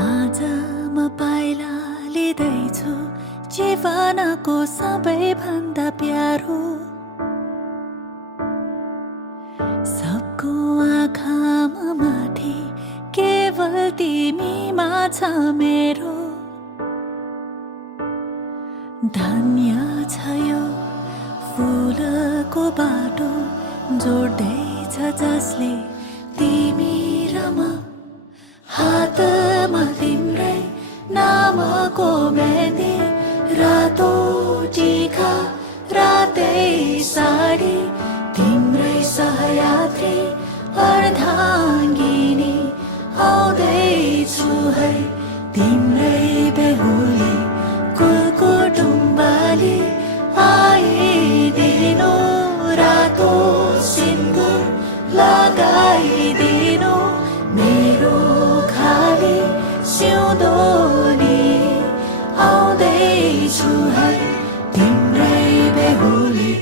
आज म पाइला लिँदैछु जीवनको सबैभन्दा प्यारो सबको आँखामा माथि केवल तिमीमा छ मेरो धन्य छ यो फुलको बाटो जोड्दैछ जसले तिमी र म हातमा तिम्रै नामको मेहन्दी रातो टीका रातै साडी तिम्रै सहयात्री अर्धाङ्गिनी आउँदैछु है तिम्रै बेहुली कुलकुटुम्बाली आइदिनु रातो सिन्दुर लगाइदिनु मेरो खाली सिउँदोनी आउँदैछु है तिम्रै बेहुली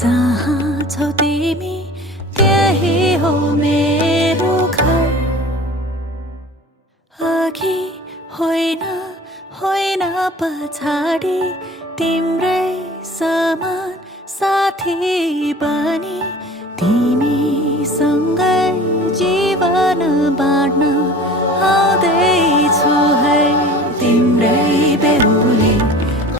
जहाँ छौ तिमी त्यही हो मेरो घर अघि होइन होइन पछाडि तिम्रै समान साथी बनी तिमीसँगै जीवन बाँड्न